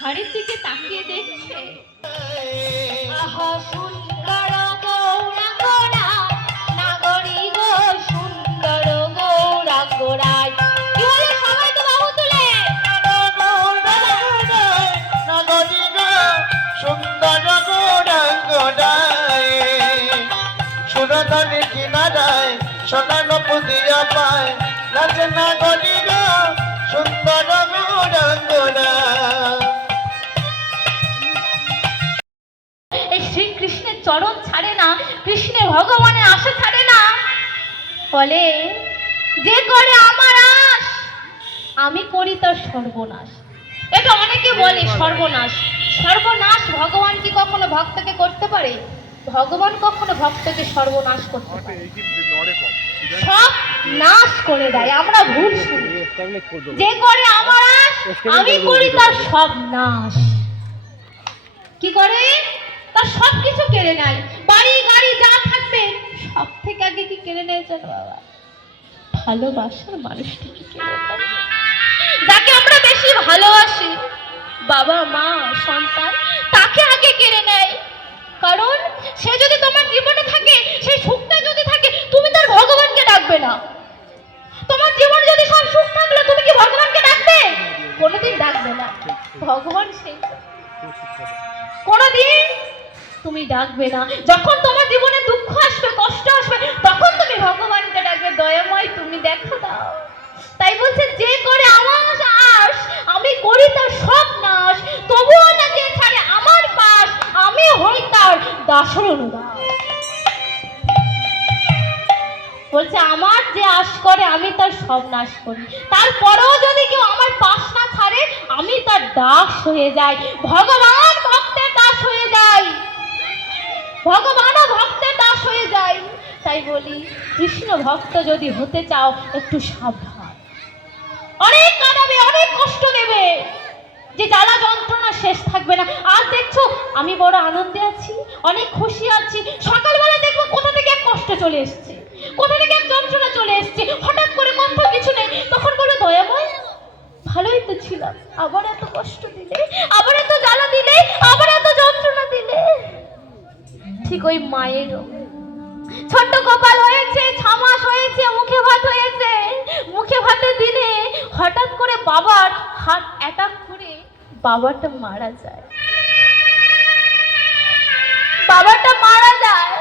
হাড়ের দিকে তাকিয়ে দেখছে, আহা সুন্দর গৌরাঙ্গরা, নাগরী গো সুন্দর গৌরাঙ্গরায়। কি বলে সবাই তো বাহু তুলে, নাগরী গো সুন্দর গৌরাঙ্গরায়, সুরধনী কিনারায় সোনার পুদিয়া পায়, নাচে নাগরী গো সুন্দর গৌরাঙ্গরায়। শ্রীকৃষ্ণের চরণ ছাড়ে না, কৃষ্ণের ভগবানের আশা ছাড়ে না। বলে যে করে আমার আশ, আমি করি তার সর্বনাশ। এটা অনেকে বলে সর্বনাশ। সর্বনাশ ভগবান কি কখনো ভক্তকে করতে পারে? ভগবান কখনো ভক্তকে সর্বনাশ করতে পারে? সব নাশ করে দেয়। আমরা ভুল শুনি। যে করে আমার আশ, আমি করি তার সব নাশ। কি করে? তার সব কিছু কেড়ে নেয়। বাড়ি গাড়ি যা থাকবে সব থেকে আগে কি কেড়ে নেয় জানো বাবা? ভালোবাসার মানুষটিকে কেড়ে নেয়, যাকে আমরা বেশি ভালোবাসি, বাবা মা সন্তান, তাকে আগে কেড়ে নেয়। কারণ সে যদি তোমার জীবনে থাকে, সেই সুখটা যদি থাকে, তুমি তার ভগবানকে ডাকবে না। তোমার জীবনে যদি সব সুখ থাকলে তুমি কি ভগবানকে ডাকবে? কোনোদিন ডাকবে না। ভগবান সেই কোনোদিন তুমি ডাকবে না। যখন তোমার জীবনে দুঃখ আসবে, কষ্ট আসবে, তখন তুমি ভগবানকে ডাকবে, দয়াময় তুমি দেখা দাও। তাই বলছে যে করে আমার আশ, আমি করি তার সব নাশ, তবুও না যে ছাড়ে আমার পাশ, আমি হই তার দাসের অনুদাস। বলছে আমার যে আশ করে আমি তার সব নাশ করি, তারপরেও যদি কেউ আমার পাশ না ছাড়ে, আমি তার দাস হয়ে যাই। ভগবান ভক্তের দাস হয়ে যায়, ভগবানও ভক্তের দাস হয়ে যায়। তাই বলি কৃষ্ণ ভক্ত যদি হতে চাও একটু সাবধান। অনেক কাঁদাবে, অনেক কষ্ট দেবে, যে জ্বালা যন্ত্রণা শেষ থাকবে না। আজ দেখছো আমি বড় আনন্দে আছি, অনেক খুশি আছি, সকালবেলা দেখবো কোথা থেকে এক কষ্ট চলে এসছে, কোথা থেকে এক যন্ত্রণা চলে এসছে, হঠাৎ করে কোথাও কিছু নেই, তখন বলে দয়াময় ভালোই তো ছিলাম, আবার এত কষ্ট দিলে, আবার এত জ্বালা দিলে, আবার এত যন্ত্রণা দিলে। ঠিক ওই মায়েরও ছোট্ট কপাল হয়েছে, 6 মাস হয়েছে, মুখে ভাত হয়েছে, মুখে ভাতের দিনে হঠাৎ করে বাবার হার্ট অ্যাটাক করে বাবাটা মারা যায়। বাবাটা মারা যায়।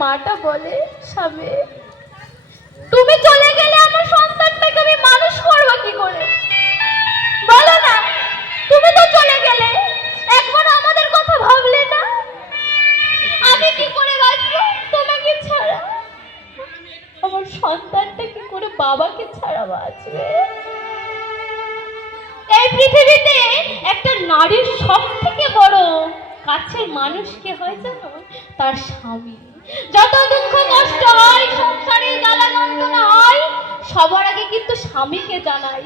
মাটা বলে স্বামী তুমি চলে গেলে আমার সন্তানটাকে আমি মানুষ করবো কি করে? বলো না, তুমি তো চলে গেলে, একবার আমাদের কথা ভাবলে না? আমি কি করে বাঁচবো তোমাকে ছাড়া? আমার সন্তানটা কি করে বাবাকে ছাড়া বাঁচবে? এই পৃথিবীতে একটা নারীর সব থেকে বড় কাছের মানুষ কে হয় জানো? তার স্বামী। যত দুঃখ কষ্ট হয়, সংসারে জ্বালা যন্ত্রণা হয়, সবার আগে কিন্তু স্বামীকে জানাই,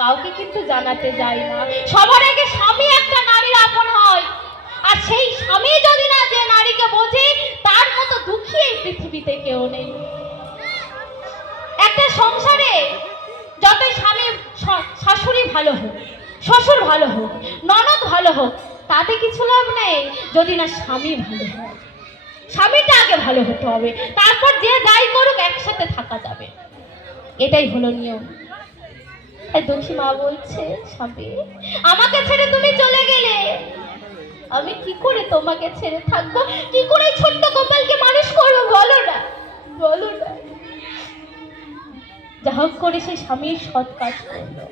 কাউকে কিন্তু জানাতে যায় না। সবার আগে স্বামী একটা নারীর আপন হয়। আর সেই স্বামী যদি না যে নারীকে বোঝে, তার মতো দুঃখী এই পৃথিবীতে কেউ নেই। একটা সংসারে যতই স্বামী শাশুড়ি ভালো হোক, শ্বশুর ভালো হোক, ননদ ভালো হোক, তাতে কিছু লাভ নেই যদি না স্বামী ভালো হয়। স্বামীটা আগে ভালো হতে হবে, তারপর যে যাই করুক একসাথে থাকা যাবে। এটাই হলো নিয়ম। দক্ষী মা বলছে স্বামী আমাকে ছেড়ে তুমি চলে গেলে, আমি কি করে তোমাকে ছেড়ে থাকবো? কি করে ছোট্ট গোপালকে মানুষ করবো? বলো না, বলো না। যা হোক করে সে স্বামীর সৎ কাজ করলো।